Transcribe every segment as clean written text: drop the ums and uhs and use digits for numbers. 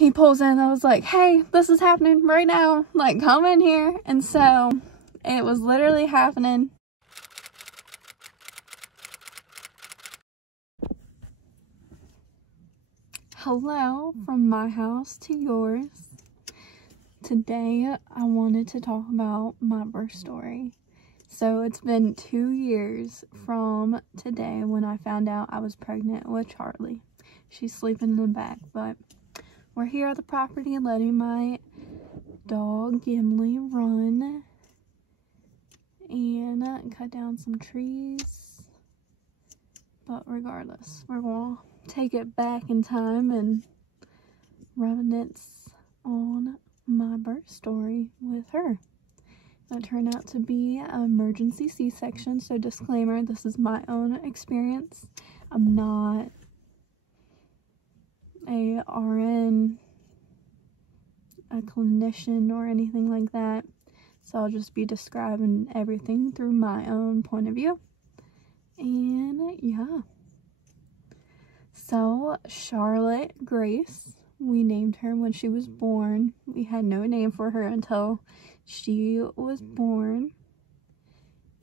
he pulls in. I was like, hey, this is happening right now. Like, come in here. And so it was literally happening. Hello from my house to yours. Today I wanted to talk about my birth story. So it's been 2 years from today when I found out I was pregnant with Charlie. She's sleeping in the back, but we're here at the property letting my dog Gimli run and cut down some trees. But regardless, we're gonna take it back in time and reminisce on my birth story with her. That turned out to be an emergency C-section, so disclaimer, this is my own experience. I'm not a RN, a clinician, or anything like that, so I'll just be describing everything through my own point of view. And yeah, so Charlotte Grace, we named her when she was born. We had no name for her until she was born.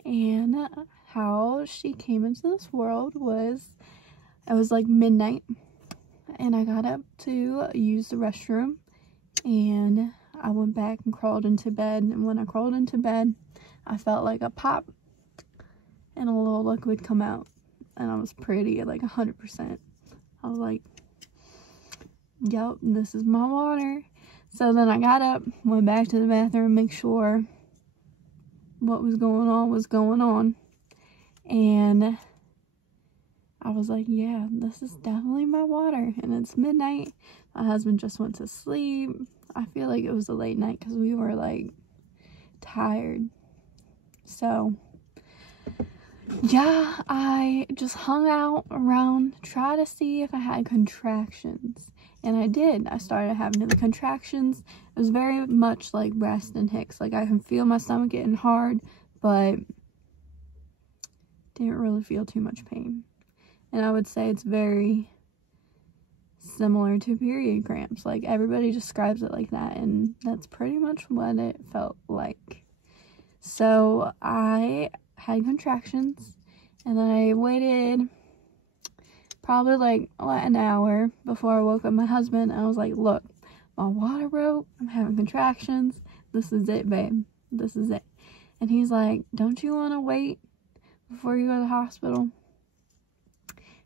And how she came into this world was, it was like midnight, and I got up to use the restroom, and I went back and crawled into bed. And when I crawled into bed, I felt like a pop and a little liquid come out, and I was pretty like 100%. I was like, yep, this is my water. So then I got up, went back to the bathroom, make sure what was going on. And I was like, yeah, this is definitely my water. And it's midnight. My husband just went to sleep. I feel like it was a late night because we were like tired. So yeah, I just hung out around, try to see if I had contractions. And I did. I started having the contractions. It was very much like breast and hicks. Like, I can feel my stomach getting hard, but didn't really feel too much pain. And I would say it's very similar to period cramps. Like, everybody describes it like that, and that's pretty much what it felt like. So I had contractions, and then I waited probably like an hour before I woke up my husband, and I was like, look, my water broke, I'm having contractions, this is it, babe, this is it. And he's like, don't you want to wait before you go to the hospital?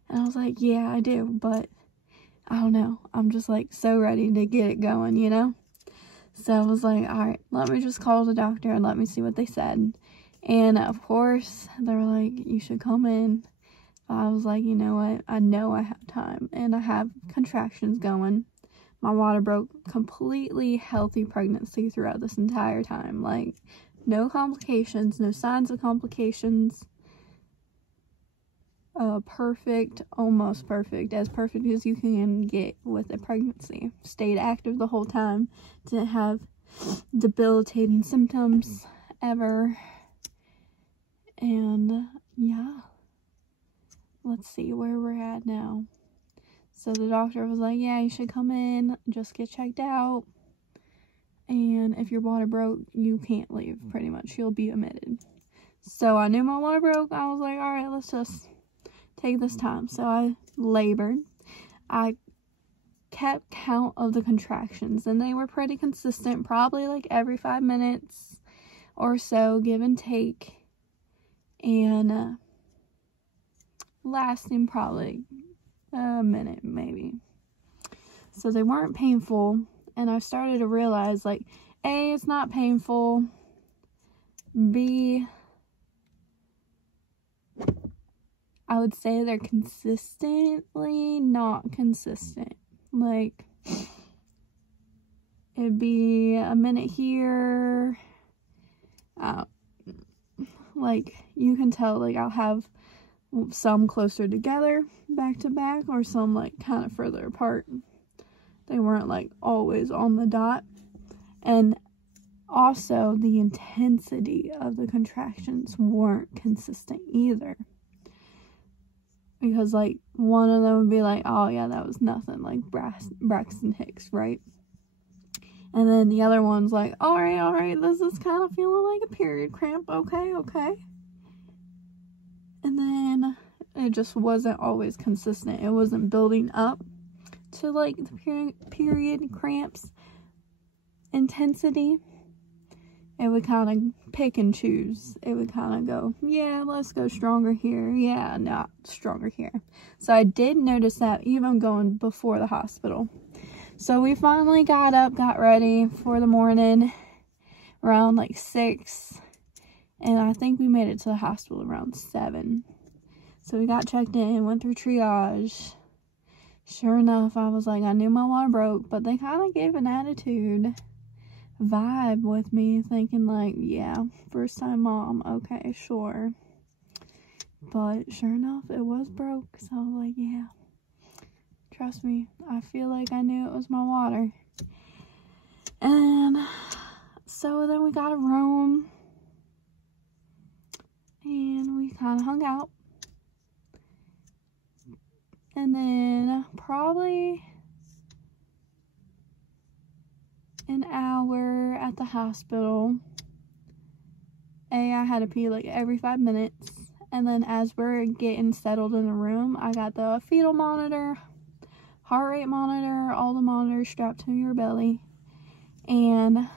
And I was like, yeah, I do, but I don't know, I'm just like so ready to get it going, you know? So I was like, alright, let me just call the doctor and let me see what they said. And of course, they were like, you should come in. I was like, you know what, I know I have time, and I have contractions going. My water broke. Completely healthy pregnancy throughout this entire time. Like, no complications, no signs of complications. Perfect, almost perfect, as perfect as you can get with a pregnancy. Stayed active the whole time. Didn't have debilitating symptoms ever. And yeah, let's see where we're at now. So the doctor was like, yeah, you should come in, just get checked out, and if your water broke, you can't leave, pretty much. You'll be admitted. So I knew my water broke. I was like, all right, let's just take this time. So I labored. I kept count of the contractions, and they were pretty consistent, probably like every 5 minutes or so, give and take, and lasting probably a minute maybe. So they weren't painful, and I started to realize, like, A, it's not painful, B, I would say they're consistently not consistent. Like, it'd be a minute here, like, you can tell, like, I'll have some closer together, back to back, or some, like, kind of further apart. They weren't, like, always on the dot. And also, the intensity of the contractions weren't consistent either. because, like, one of them would be like, oh, yeah, that was nothing, like, Braxton Hicks, right? And then the other one's like, all right, this is kind of feeling like a period cramp, okay. And then it just wasn't always consistent. It wasn't building up to, like, the period cramps intensity. It would kind of pick and choose. It would kind of go, yeah, let's go stronger here. Yeah, not stronger here. So I did notice that even going before the hospital. So we finally got up, got ready for the morning around like 6. And I think we made it to the hospital around 7. So we got checked in, went through triage. Sure enough, I was like, I knew my water broke, but they kind of gave an attitude vibe with me, thinking like, yeah, first time mom, okay, sure. But sure enough, it was broke. So I was like, yeah, trust me, I feel like I knew it was my water. And so then we got a room and we kind of hung out. And then probably an hour at the hospital. I had to pee like every 5 minutes. And then as we're getting settled in the room, I got the fetal monitor, heart rate monitor, all the monitors strapped to your belly. And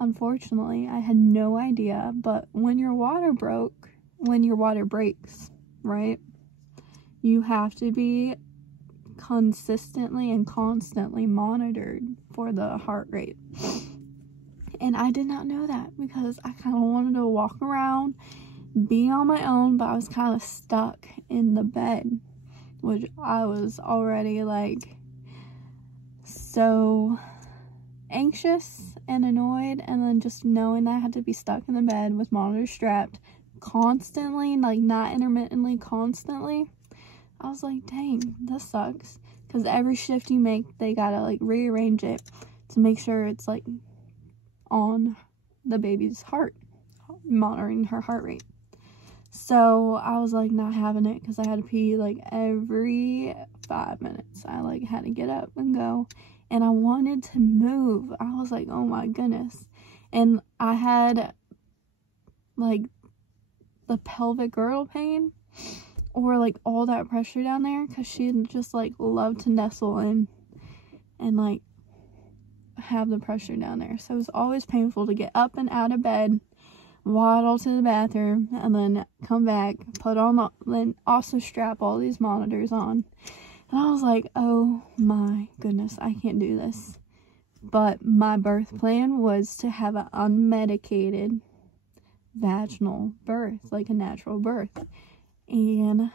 unfortunately, I had no idea, but when your water breaks, right, you have to be consistently and constantly monitored for the heart rate. And I did not know that because I kind of wanted to walk around, be on my own, but I was kind of stuck in the bed, which I was already like so anxious and annoyed. And then just knowing that I had to be stuck in the bed with monitors strapped constantly, like not intermittently, constantly, I was like, dang, this sucks. Because every shift you make, they gotta like rearrange it to make sure it's like on the baby's heart, monitoring her heart rate. So I was like not having it because I had to pee like every 5 minutes. I like had to get up and go, and I wanted to move. I was like, oh my goodness. And I had like the pelvic girdle pain, or like all that pressure down there, because she just like loved to nestle in and like have the pressure down there. So it was always painful to get up and out of bed, waddle to the bathroom, and then come back, put on then also strap all these monitors on. And I was like, oh my goodness, I can't do this. But my birth plan was to have an unmedicated vaginal birth, like a natural birth. And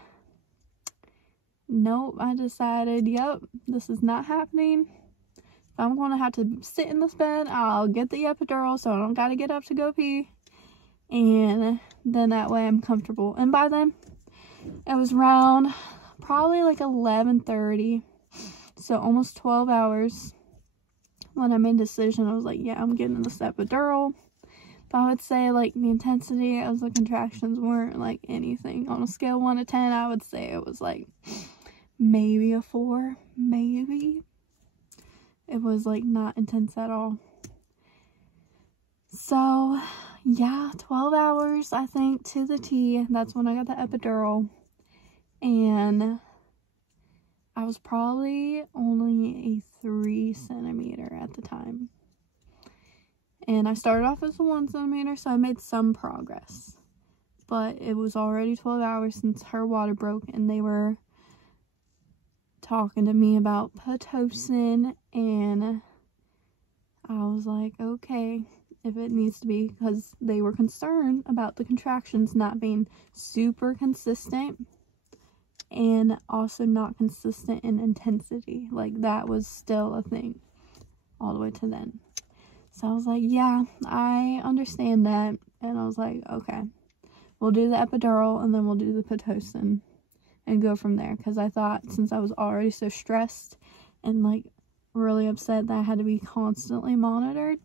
nope, I decided, yep, this is not happening. If I'm going to have to sit in this bed, I'll get the epidural so I don't got to get up to go pee. And then that way I'm comfortable. And by then, it was around probably like 11:30. So almost 12 hours when I made a decision. I was like, yeah, I'm getting this epidural. But I would say like the intensity of the contractions weren't like anything. On a scale of 1 to 10, I would say it was like maybe a 4, maybe. It was like not intense at all. So yeah, 12 hours, I think, to the T. That's when I got the epidural. And I was probably only a 3 centimeter at the time. And I started off as a 1 centimeter, so I made some progress. But it was already 12 hours since her water broke, and they were talking to me about Pitocin, and I was like, okay, if it needs to be, because they were concerned about the contractions not being super consistent and also not consistent in intensity. Like, that was still a thing all the way to then. So I was like, yeah, I understand that. And I was like, okay, we'll do the epidural and then we'll do the Pitocin and go from there. Because I thought, since I was already so stressed and like really upset that I had to be constantly monitored,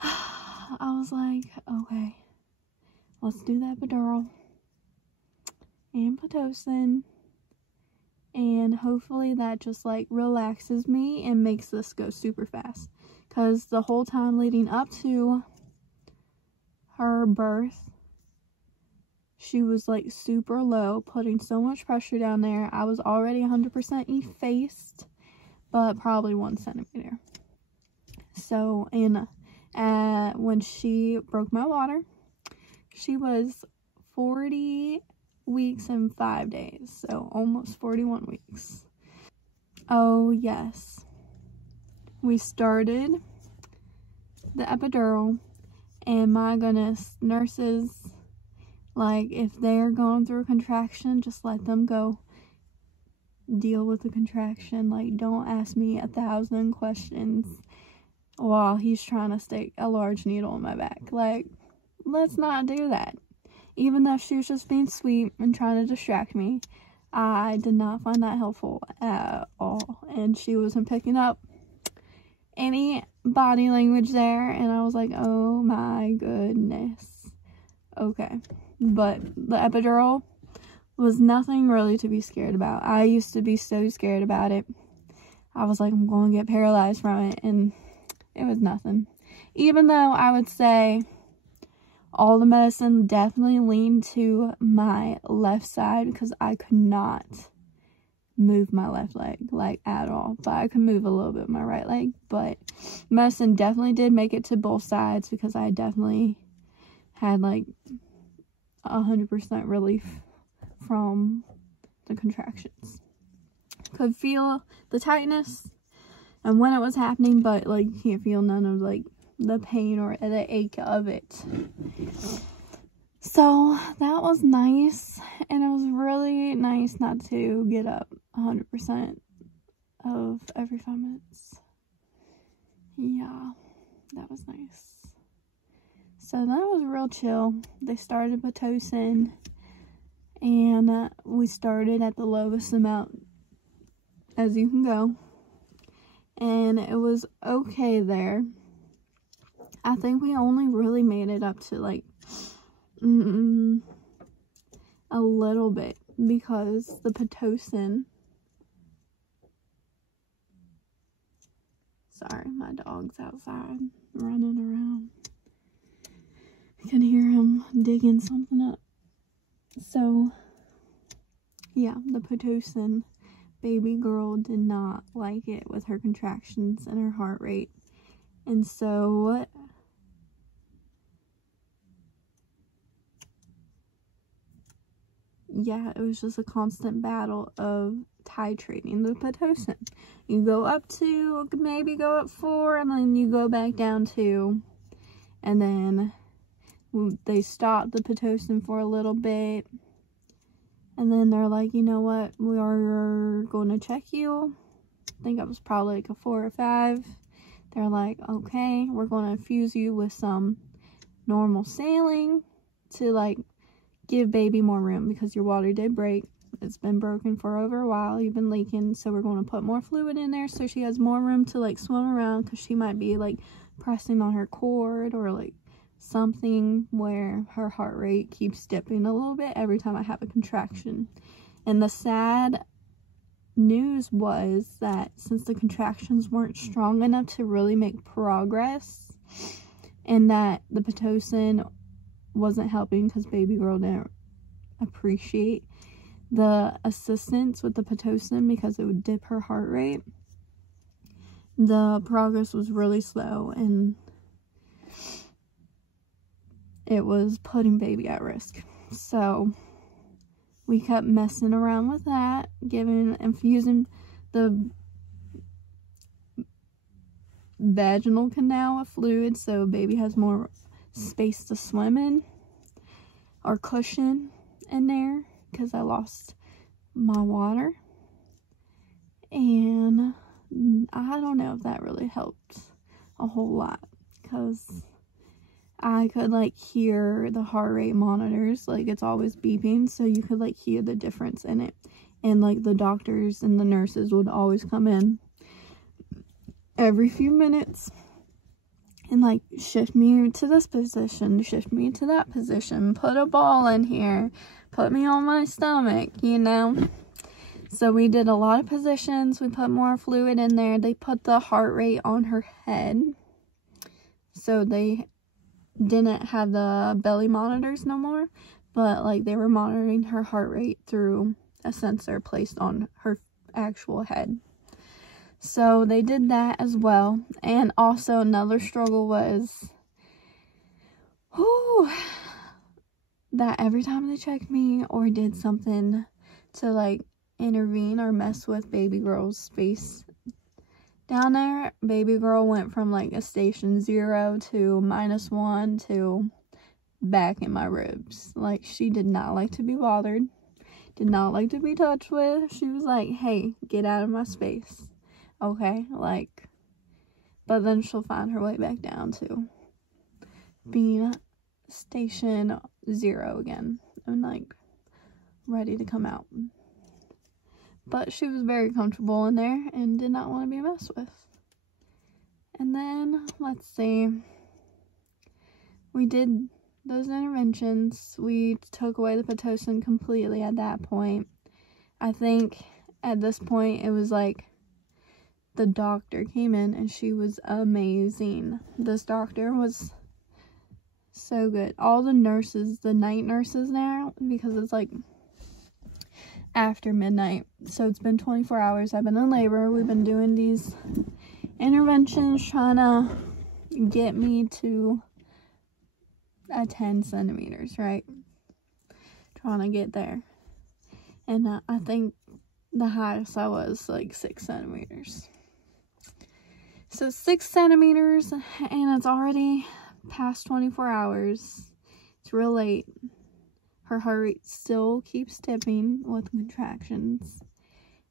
I was like, okay, let's do the epidural. and Pitocin, and hopefully that just like relaxes me and makes this go super fast, because the whole time leading up to her birth, she was like super low, putting so much pressure down there. I was already 100% effaced, but probably 1 centimeter. So, and when she broke my water, she was 40 weeks and 5 days, so almost 41 weeks. Oh yes, we started the epidural, and my goodness, nurses, like, if they're going through a contraction, just let them go. Deal with the contraction. Like, don't ask me 1,000 questions while he's trying to stick a large needle in my back. Like, let's not do that. Even though she was just being sweet and trying to distract me, I did not find that helpful at all. And she wasn't picking up any body language there, and I was like, oh my goodness. Okay. But the epidural was nothing really to be scared about. I used to be so scared about it. I was like, I'm going to get paralyzed from it, and it was nothing. Even though I would say all the medicine definitely leaned to my left side, because I could not move my left leg, like, at all. But I could move a little bit my right leg. But medicine definitely did make it to both sides, because I definitely had like 100% relief from the contractions. Could feel the tightness and when it was happening, but like you can't feel none of like the pain or the ache of it. So that was nice, and it was really nice not to get up 100% of every 5 minutes. Yeah, that was nice. So that was real chill. They started Pitocin, and we started at the lowest amount as you can go, and it was okay there. I think we only really made it up to like a little bit, because the Pitocin, sorry, my dog's outside running around. I can hear him digging something up. So yeah, the Pitocin baby girl did not like it with her contractions and her heart rate, and so yeah, it was just a constant battle of titrating the Pitocin. You go up 2, maybe go up 4, and then you go back down 2, and then they stopped the Pitocin for a little bit, and then they're like, you know what, we are going to check you. I think it was probably like a 4 or 5. They're like, okay, we're going to infuse you with some normal saline to like give baby more room, because your water did break. It's been broken for over a while. You've been leaking, so we're going to put more fluid in there so she has more room to like swim around, because she might be like pressing on her cord or like something where her heart rate keeps dipping a little bit every time I have a contraction. And the sad news was that since the contractions weren't strong enough to really make progress, and that the Pitocin wasn't helping because baby girl didn't appreciate the assistance with the Pitocin because it would dip her heart rate, the progress was really slow, and it was putting baby at risk. So we kept messing around with that, infusing the vaginal canal with fluid so baby has more space to swim in, or cushion in there, because I lost my water. And I don't know if that really helped a whole lot, because I could like hear the heart rate monitors, like it's always beeping, so you could like hear the difference in it. And like the doctors and the nurses would always come in every few minutes and like shift me to this position, shift me to that position, put a ball in here, put me on my stomach, you know. So we did a lot of positions. We put more fluid in there. They put the heart rate on her head. So they didn't have the belly monitors no more. But, like, they were monitoring her heart rate through a sensor placed on her actual head. So they did that as well. And also another struggle was, that every time they checked me or did something to, like, intervene or mess with baby girl's space down there, baby girl went from, like, a station 0 to -1 to back in my ribs. Like, she did not like to be bothered, did not like to be touched with. She was like, hey, get out of my space, okay? Like, but then she'll find her way back down to being station 0 again and, like, ready to come out. But she was very comfortable in there and did not want to be messed with. And then, let's see, we did those interventions. We took away the Pitocin completely at that point. I think at this point it was like the doctor came in and she was amazing. This doctor was so good. All the nurses, the night nurses now, because it's like after midnight, so it's been 24 hours. I've been in labor. We've been doing these interventions trying to get me to a 10 centimeters, right? Trying to get there. And I think the highest I was like 6 centimeters. So 6 centimeters, and it's already past 24 hours. It's real late. Her heart rate still keeps dipping with contractions.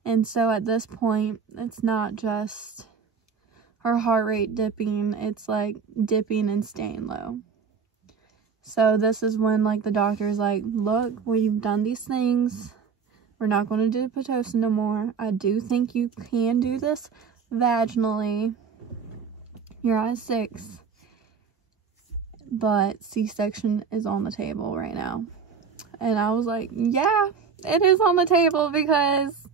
And so at this point, it's not just her heart rate dipping, it's like dipping and staying low. So this is when, like, the doctor's like, look, we've done these things. We're not going to do Pitocin no more. I do think you can do this vaginally. You're at 6. But C-section is on the table right now. And I was like, yeah, it is on the table, because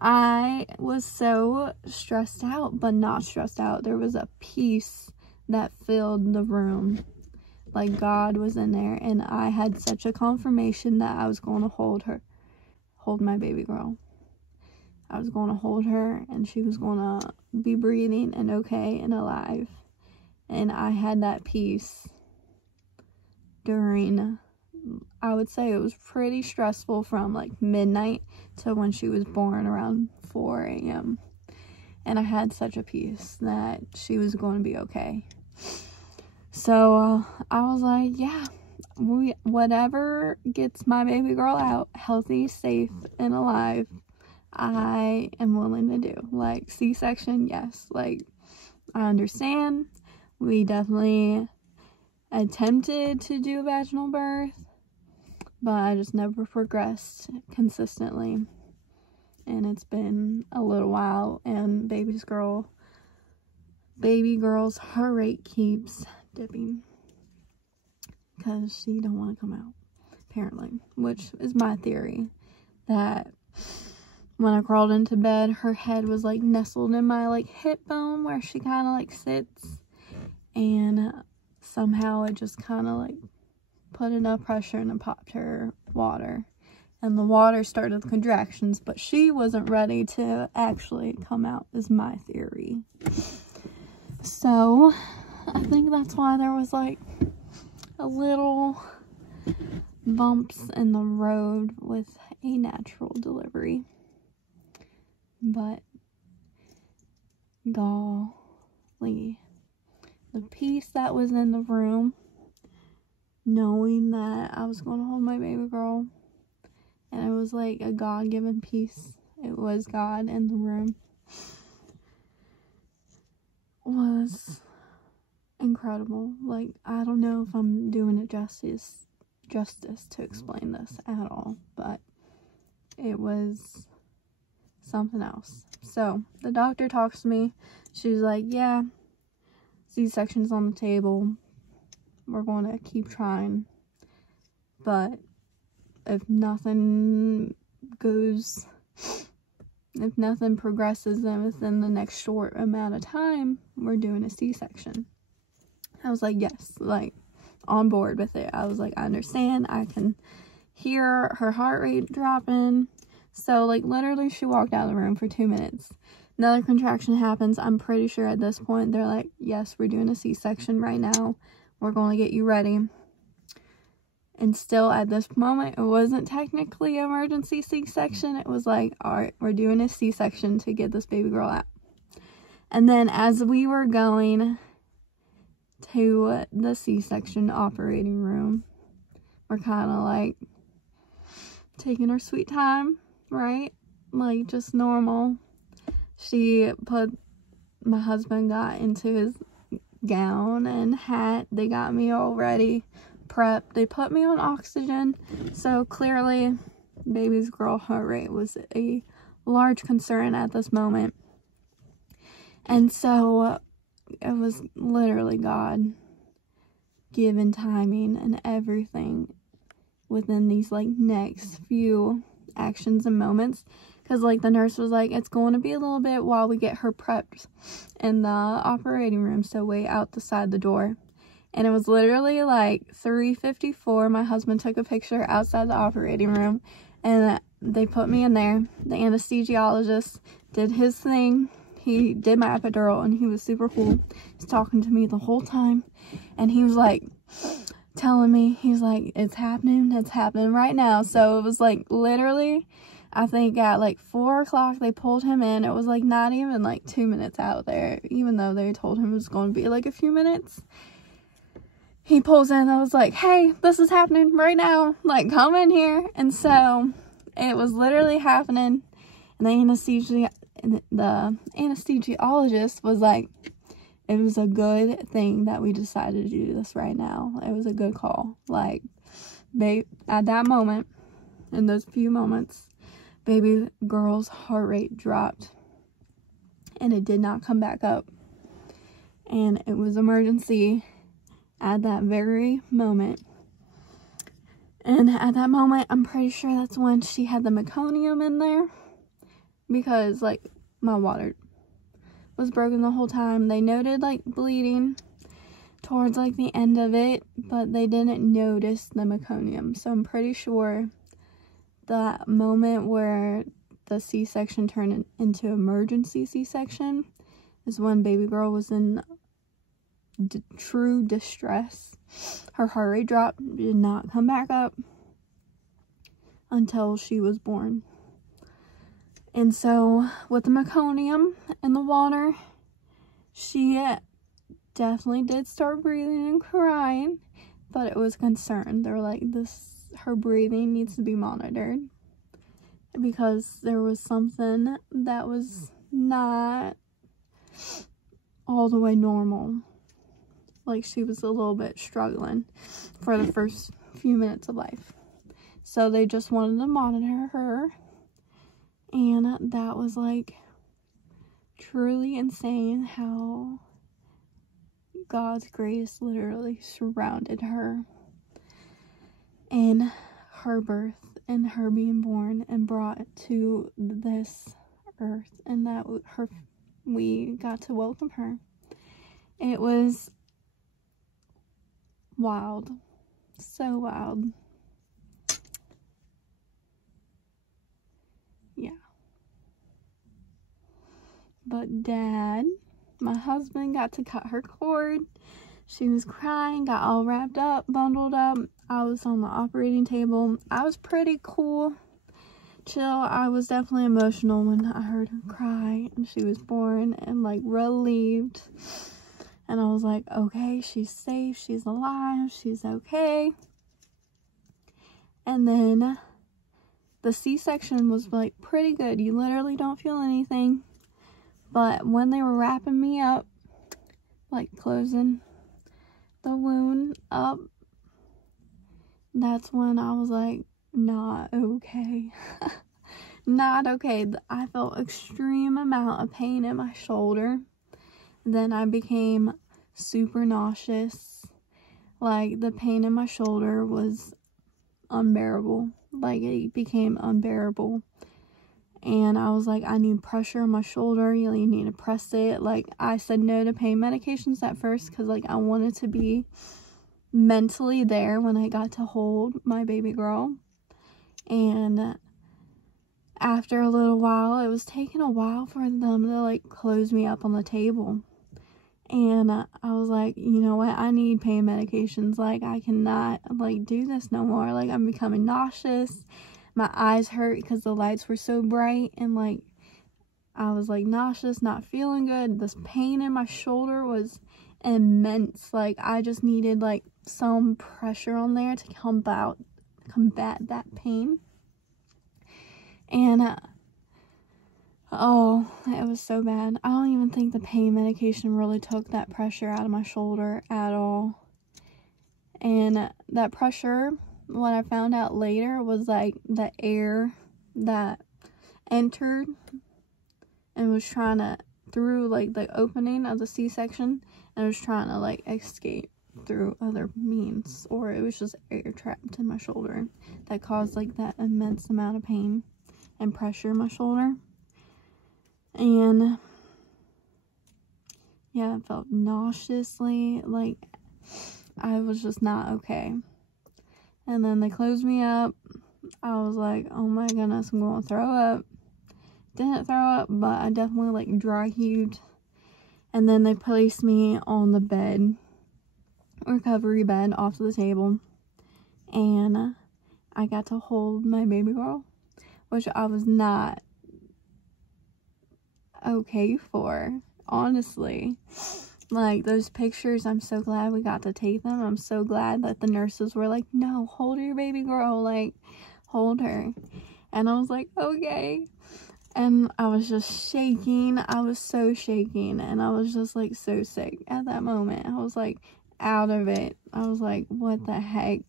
I was so stressed out, but not stressed out. There was a peace that filled the room. Like, God was in there, and I had such a confirmation that I was going to hold my baby girl. I was going to hold her, and she was going to be breathing and okay and alive. And I had that peace during, I would say it was pretty stressful from like midnight to when she was born around 4 a.m. And I had such a peace that she was going to be okay. So I was like, yeah, whatever gets my baby girl out healthy, safe, and alive, I am willing to do. Like, C-section, yes. Like, I understand. We definitely attempted to do a vaginal birth, but I just never progressed consistently. And it's been a little while, and baby girl's heart rate keeps dipping because she don't want to come out, apparently, which is my theory, that when I crawled into bed, her head was like nestled in my like hip bone where she kind of like sits, and somehow it just kind of like put enough pressure and it popped her water, and the water started the contractions, but she wasn't ready to actually come out, is my theory. So I think that's why there was like a little bumps in the road with a natural delivery. But golly, the peace that was in the room, knowing that I was going to hold my baby girl, and it was like a God-given peace. It was God in the room. Was incredible. Like, I don't know if I'm doing it justice to explain this at all, but it was something else. So the doctor talks to me. She's like, yeah, C-section's on the table. We're going to keep trying, but if nothing progresses within the next short amount of time, we're doing a C-section. I was like, yes, like, on board with it. I was like, I understand. I can hear her heart rate dropping. So, like, literally, she walked out of the room for 2 minutes. Another contraction happens. I'm pretty sure at this point, they're like, yes, we're doing a C-section right now. We're going to get you ready. And still, at this moment, it wasn't technically an emergency C-section. It was like, all right, we're doing a C-section to get this baby girl out. And then as we were going to the C-section operating room, we're kind of like taking our sweet time, right? Like, just normal. My husband got into his gown and hat. They got me all ready, prepped. They put me on oxygen. So clearly, baby's girl heart rate was a large concern at this moment. And so it was literally God given timing and everything within these like next few actions and moments. Because, like, the nurse was like, it's going to be a little bit while we get her prepped in the operating room, so wait out the side of the door. And it was literally, like, 3:54. My husband took a picture outside the operating room, and they put me in there. The anesthesiologist did his thing. He did my epidural, and he was super cool. He's talking to me the whole time, and he was, like, telling me, he's like, it's happening right now. So it was, like, literally, I think at like 4 o'clock they pulled him in. It was like not even like 2 minutes out there, even though they told him it was going to be like a few minutes. He pulls in. I was like, hey, this is happening right now, like, come in here. And so it was literally happening, and the anesthesiologist was like, it was a good thing that we decided to do this right now. It was a good call. Like, at that moment, in those few moments, baby girl's heart rate dropped, and it did not come back up, and it was emergency at that very moment. And at that moment, I'm pretty sure that's when she had the meconium in there, because, like, my water was broken the whole time. They noted, like, bleeding towards, like, the end of it, but they didn't notice the meconium. So I'm pretty sure that moment where the C-section turned into emergency C-section is when baby girl was in true distress. Her heart rate dropped, did not come back up until she was born. And so with the meconium and the water, she definitely did start breathing and crying, but it was concerned. They were like, her breathing needs to be monitored, because there was something that was not all the way normal. Like, she was a little bit struggling for the first few minutes of life. So they just wanted to monitor her. And that was, like, truly insane how God's grace literally surrounded her in her birth and her being born and brought to this earth, and that we got to welcome her. It was wild, so wild. Yeah. But Dad, my husband, got to cut her cord. She was crying, got all wrapped up, bundled up. I was on the operating table. I was pretty cool, chill. I was definitely emotional when I heard her cry and she was born, and, like, relieved. And I was like, okay, she's safe, she's alive, she's okay. And then the C-section was, like, pretty good. You literally don't feel anything. But when they were wrapping me up, like, closing the wound up, that's when I was like, not okay. Not okay. I felt extreme amount of pain in my shoulder. Then I became super nauseous. Like, the pain in my shoulder was unbearable. Like, it became unbearable. And I was like, I need pressure on my shoulder. You need to press it. Like, I said no to pain medications at first because, like, I wanted to be mentally there when I got to hold my baby girl. And after a little while, it was taking a while for them to, like, close me up on the table. And I was like, you know what? I need pain medications. Like, I cannot, like, do this no more. Like, I'm becoming nauseous. My eyes hurt because the lights were so bright. And, like, I was, like, nauseous, not feeling good. This pain in my shoulder was immense. Like, I just needed, like, some pressure on there to combat that pain. And, oh, it was so bad. I don't even think the pain medication really took that pressure out of my shoulder at all. And that pressure, what I found out later, was like the air that entered and was trying to, through like the opening of the C-section, and was trying to like escape through other means, or it was just air trapped in my shoulder that caused like that immense amount of pain and pressure in my shoulder. And yeah, I felt nauseously, like I was just not okay. And then they closed me up. I was like, oh my goodness, I'm going to throw up. Didn't throw up, but I definitely like dry heaved. And then they placed me on the bed, recovery bed, off the table. And I got to hold my baby girl, which I was not okay for, honestly. Like, those pictures, I'm so glad we got to take them. I'm so glad that the nurses were like, no, hold your baby girl, like, hold her. And I was like, okay. And I was just shaking. I was so shaking, and I was just like so sick at that moment. I was like out of it. I was like, what the heck?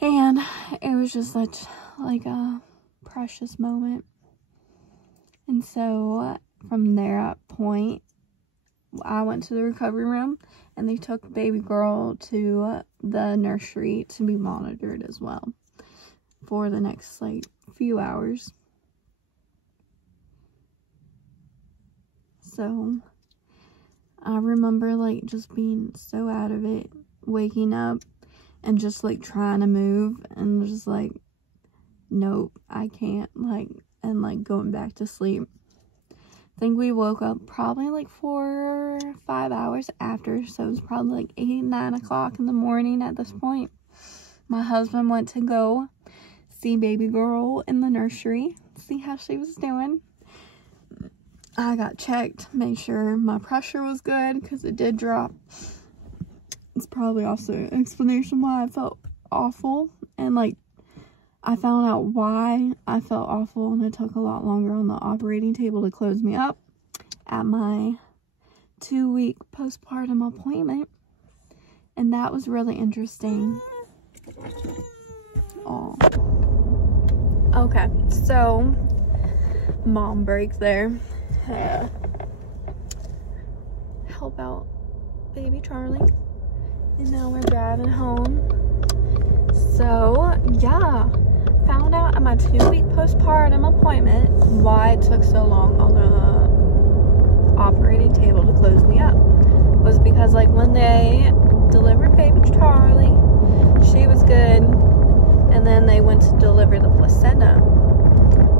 And it was just such like a precious moment. And so from that point, I went to the recovery room, and they took baby girl to the nursery to be monitored as well for the next like few hours. So I remember like just being so out of it, waking up and just like trying to move and just like, nope, I can't, like, and like going back to sleep. I think we woke up probably like 4 or 5 hours after, so it was probably like 8, 9 o'clock in the morning at this point. My husband went to go see baby girl in the nursery, see how she was doing. I got checked, made sure my pressure was good, because it did drop. It's probably also an explanation why I felt awful, and like I found out why I felt awful, and it took a lot longer on the operating table to close me up at my 2-week postpartum appointment. And that was really interesting. Oh. Okay, so mom break there. Help out baby Charlie. And now we're driving home. So, yeah. Found out at my 2-week postpartum appointment why it took so long on the operating table to close me up. Was because like when they delivered baby Charlie, she was good, and then they went to deliver the placenta,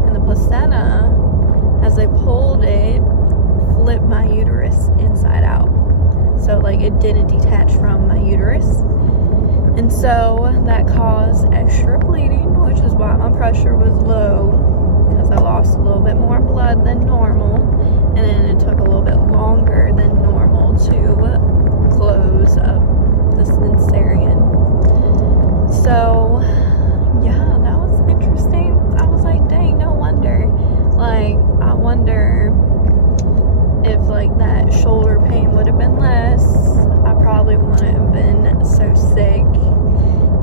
and the placenta, as they pulled it, flipped my uterus inside out. So like it didn't detach from my uterus. And so that caused extra bleeding, which is why my pressure was low, because I lost a little bit more blood than normal, and then it took a little bit longer than normal to close up the cesarean. So yeah, that was interesting. I was like, dang, no wonder. Like, I wonder if like that shoulder pain would have been less. I probably wouldn't have been so sick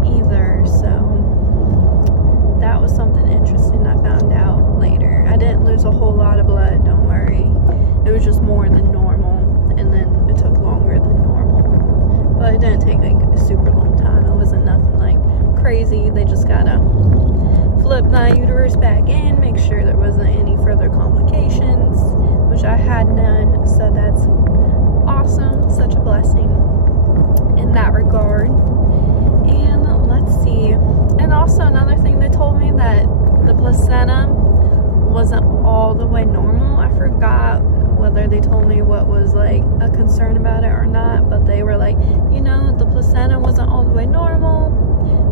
either. So that was something interesting I found out later. I didn't lose a whole lot of blood, don't worry. It was just more than normal, and then it took longer than normal. But it didn't take like a super long time. It wasn't nothing like crazy. They just gotta flip my uterus back in, make sure there wasn't any further complications, which I had none, so that's awesome. Such a blessing in that regard. And let's see, and also another thing, they told me that the placenta wasn't all the way normal. I forgot whether they told me what was like a concern about it or not, but they were like, you know, the placenta wasn't all the way normal,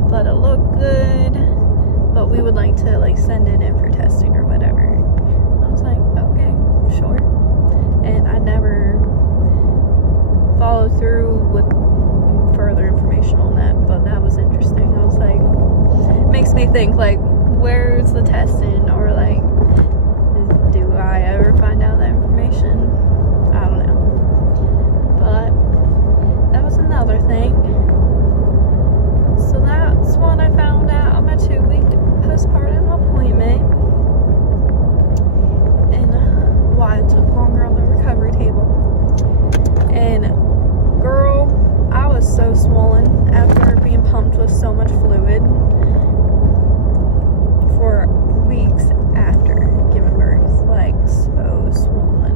but it looked good, but we would like to like send it in for testing or whatever. I was like, okay, sure. And I never followed through with further information on that, but that was interesting. I was like, makes me think like, where's the testing, or like, do I ever find out that information? I don't know. But that was another thing. So that's what I found out on my 2-week postpartum appointment, and why it took longer on the recovery table. And girl, I was so swollen after being pumped with so much fluid for weeks after giving birth, like so swollen.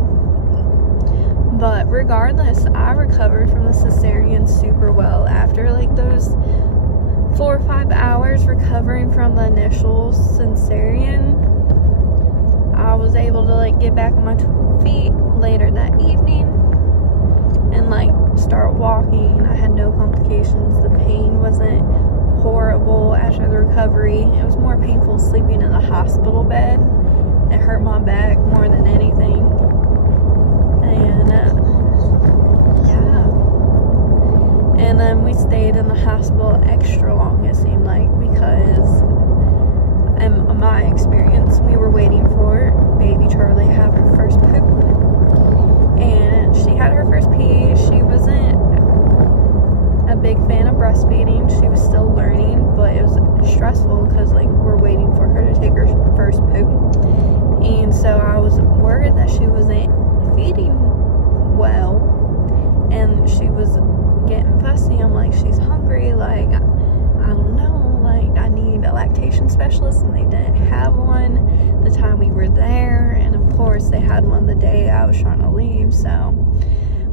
But regardless, I recovered from the cesarean super well. After like those 4 or 5 hours recovering from the initial cesarean, I was able to like get back on my feet later that evening and like start walking. I had no complications. The pain wasn't horrible after the recovery. It was more painful sleeping in the hospital bed. It hurt my back more than anything. And yeah. And then we stayed in the hospital extra long, it seemed like, because in my experience, we were waiting for baby Charlie to have her first poop. And she had her first pee. She wasn't a big fan of breastfeeding. She was still learning, but it was stressful because like we're waiting for her to take her first poop. And so I was worried that she wasn't feeding well, and she was getting fussy. I'm like, she's hungry, like I don't know, like I need a lactation specialist, and they didn't have one the time we were there, and of course they had one the day I was trying to leave. So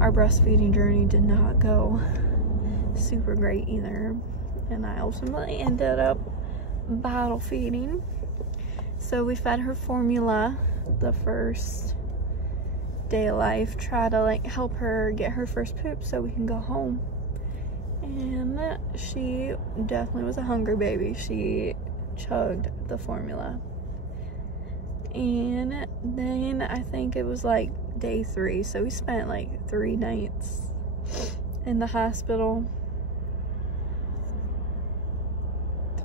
our breastfeeding journey did not go super great either, and I ultimately ended up bottle feeding. So we fed her formula the first day of life, try to like help her get her first poop so we can go home. And she definitely was a hungry baby. She chugged the formula. And then I think it was like day 3, so we spent like 3 nights in the hospital.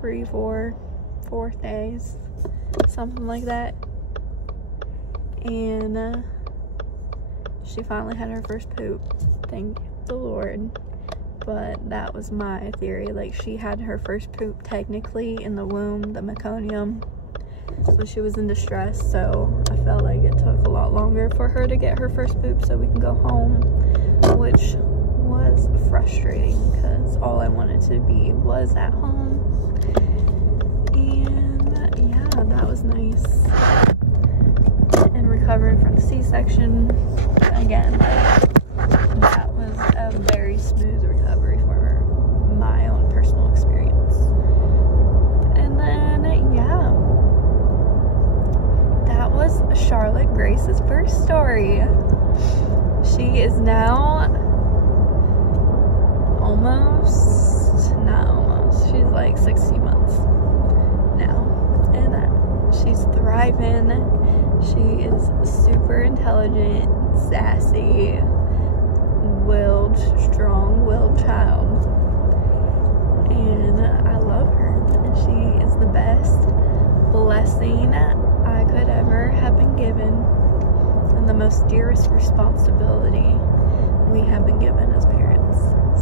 3, 4 days, something like that. And she finally had her first poop, thank the Lord. But that was my theory, like she had her first poop technically in the womb, the meconium, so she was in distress. So I felt like it took a lot longer for her to get her first poop so we can go home, which was frustrating because all I wanted to be was at home. And yeah, that was nice. And recovering from the C-section, again, like, that was a very smooth recovery for my own personal experience. And then yeah, that was Charlotte Grace's first story. She is now she's like 16 months now, and she's thriving. She is super intelligent, sassy, strong-willed child, and I love her, and she is the best blessing I could ever have been given, and the most dearest responsibility we have been given as parents.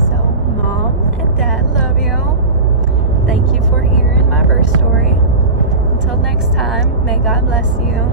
So Mom and Dad love you. Thank you for hearing my birth story. Until next time, may God bless you.